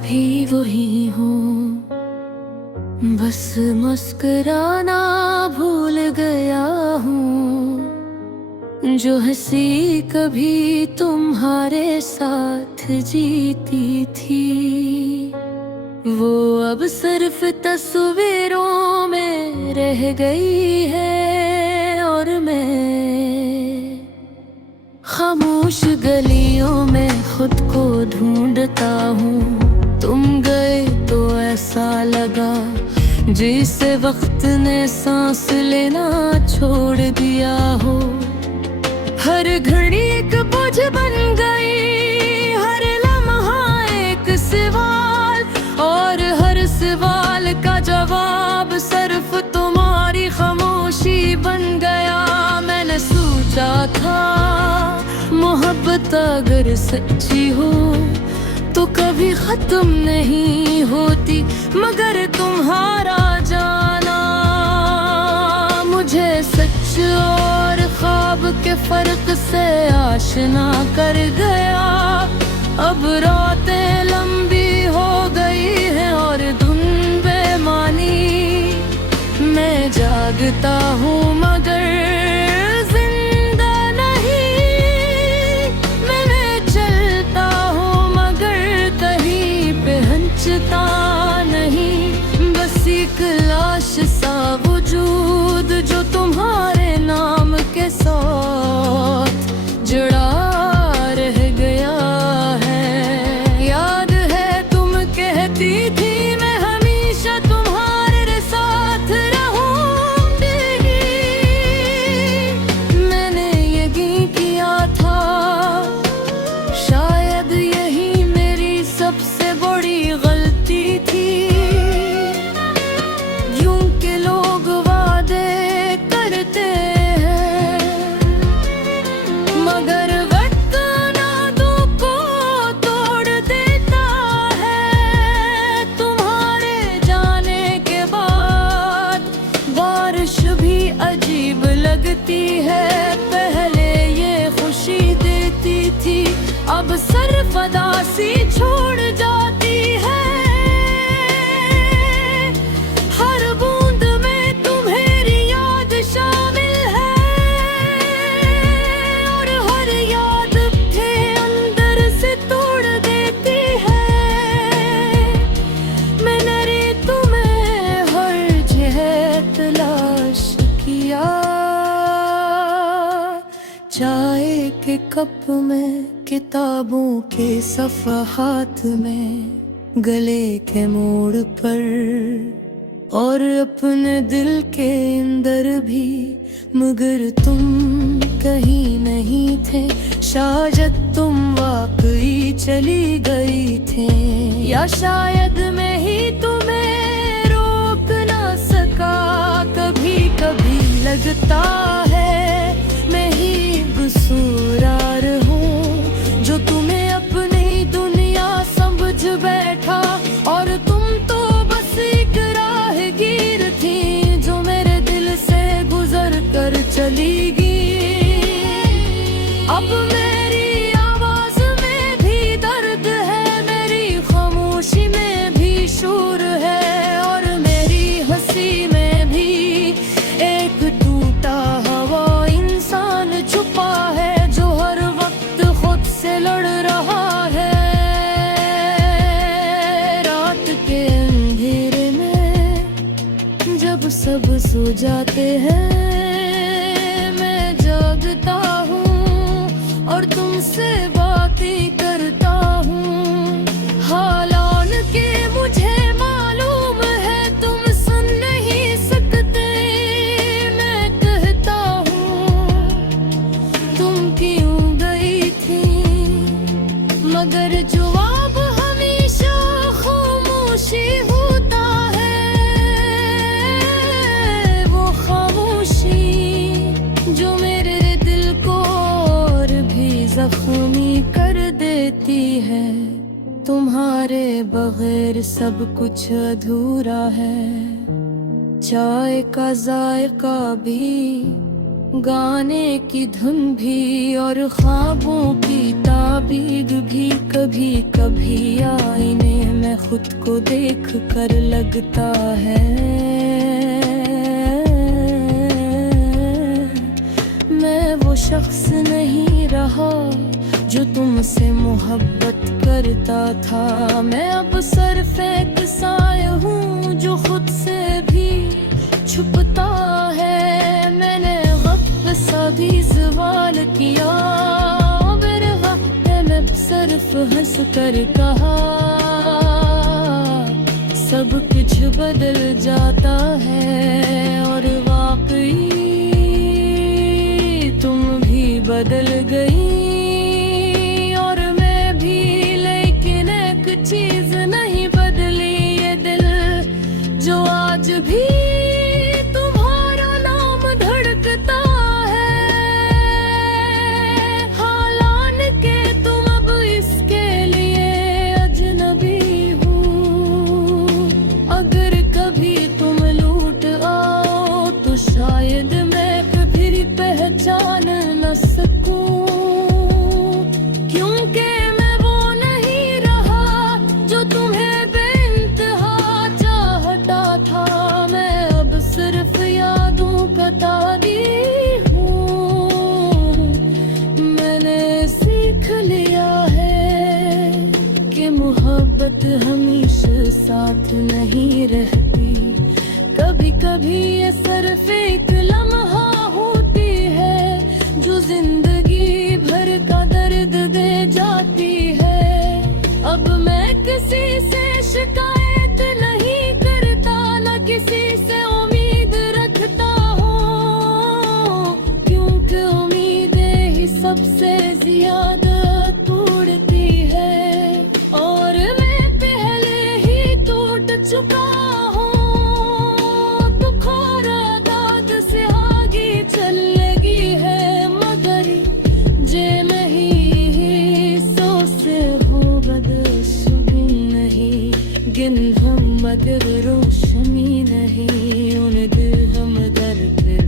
भी वही हूँ, बस मुस्कुराना भूल गया हूँ। जो हंसी कभी तुम्हारे साथ जीती थी, वो अब सिर्फ तस्वीरों में रह गई है। और मैं खामोश गलियों में खुद को ढूंढता हूँ। तुम गए तो ऐसा लगा जैसे वक्त ने सांस लेना छोड़ दिया हो। हर घड़ी एक बोझ बन गई, हर लम्हा एक सवाल, और हर सवाल का जवाब सिर्फ तुम्हारी खामोशी बन गया। मैंने सोचा था मोहब्बत अगर सच्ची हो तो कभी खत्म नहीं होती, मगर तुम्हारा जाना मुझे सच और ख्वाब के फर्क से आशना कर गया। अब रातें लंबी हो गई हैं और धुन बेमानी, मैं जागता हूँ मगर जिंदा नहीं। मैं चलता हूँ मगर कहीं पे हंसता नहीं। बस एक लाश सा वजूद जो तुम्हारे नाम के साथ जुड़ा रह गया है। याद है तुम कहती थी मैं हमेशा तुम्हारे साथ रहूंगी। मैंने यकीन किया था शायद यही मेरी सबसे बड़ी गलती थी। यूं के लोग वादे करते हैं मगर वक्त नादों को तोड़ देता है। तुम्हारे जाने के बाद बारिश भी अजीब लगती है। पहले ये खुशी देती थी, अब सिर्फ उदासी छोड़ जाती है। हर बूंद में तुम्हारी याद शामिल है और हर याद के अंदर से तोड़ देती है। मैंने तुम्हें हर जगह तलाश किया, चाय के कप में, किताबों के सफ़हात में, गले के मोड़ पर और अपने दिल के अंदर भी, मगर तुम कहीं नहीं थे। शायद तुम वाकई चली गई थे, या शायद मैं ही तुम्हें रोक ना सका। कभी कभी लगता है मैं ही कसूरवार हूँ जो तुम्हें अपनी दुनिया समझ बैठा। और तुम तो बस एक राहगीर थी जो मेरे दिल से गुजर कर चली गई। अब मेरी आवाज में भी दर्द है, मेरी खामोशी में भी शोर है, और मेरी हंसी में भी एक टूटा हुआ इंसान छुपा है जो हर वक्त खुद से लड़ रहा है। रात के अंधेरे में जब सब सो जाते हैं, मैं जागता हूँ और तुमसे बातें करता हूँ। हालान के मुझे मालूम है तुम सुन नहीं सकते। मैं कहता हूँ तुम क्यों गई थी, मगर जवाब हमेशा खामोशी होता है। वो खामोशी जो मेरे दिल को और भी जख्मी कर देती है। तुम्हारे बगैर सब कुछ अधूरा है, चाय का जायका भी गाने की धुन भी और ख्वाबों की ताबीर भी कभी कभी आईने में खुद को देख कर लगता है मैं वो शख्स नहीं रहा जो तुमसे मोहब्बत करता था। मैं अब सिर्फ एक साया हूँ जो खुद से भी छुपता है। मैंने गप सा भी सवाल किया मेरे वक्त में सिर्फ हंस कर कहा सब कुछ बदल जाता है और वाकई तुम भी बदल गई और मैं भी, लेकिन एक चीज नहीं बदली ये दिल जो आज भी तुम्हारा नाम धड़कता है। हालांकि तुम अब इसके लिए अजनबी हो, अगर कभी तुम लूट आओ तो शायद मैं फिर पहचान न सकूं, क्योंकि मैं वो नहीं रहा जो तुम्हें बेइंतहा चाहता था। मैं अब सिर्फ यादों का ताबी हूँ। मैंने सीख लिया है कि मोहब्बत हमेशा साथ नहीं रहती, कभी कभी ये सिर्फ एक लम्हा होती है जो जिंदगी भर का दर्द दे जाती है। अब मैं किसी से शिकायत नहीं करता, न किसी से उम्मीद रखता हूँ, क्योंकि उम्मीदें ही सबसे ज्यादा तोड़ती है और मैं पहले ही टूट चुका हूँ। गिन हम मगर रोशनी नहीं, उन दिल हम दर फिर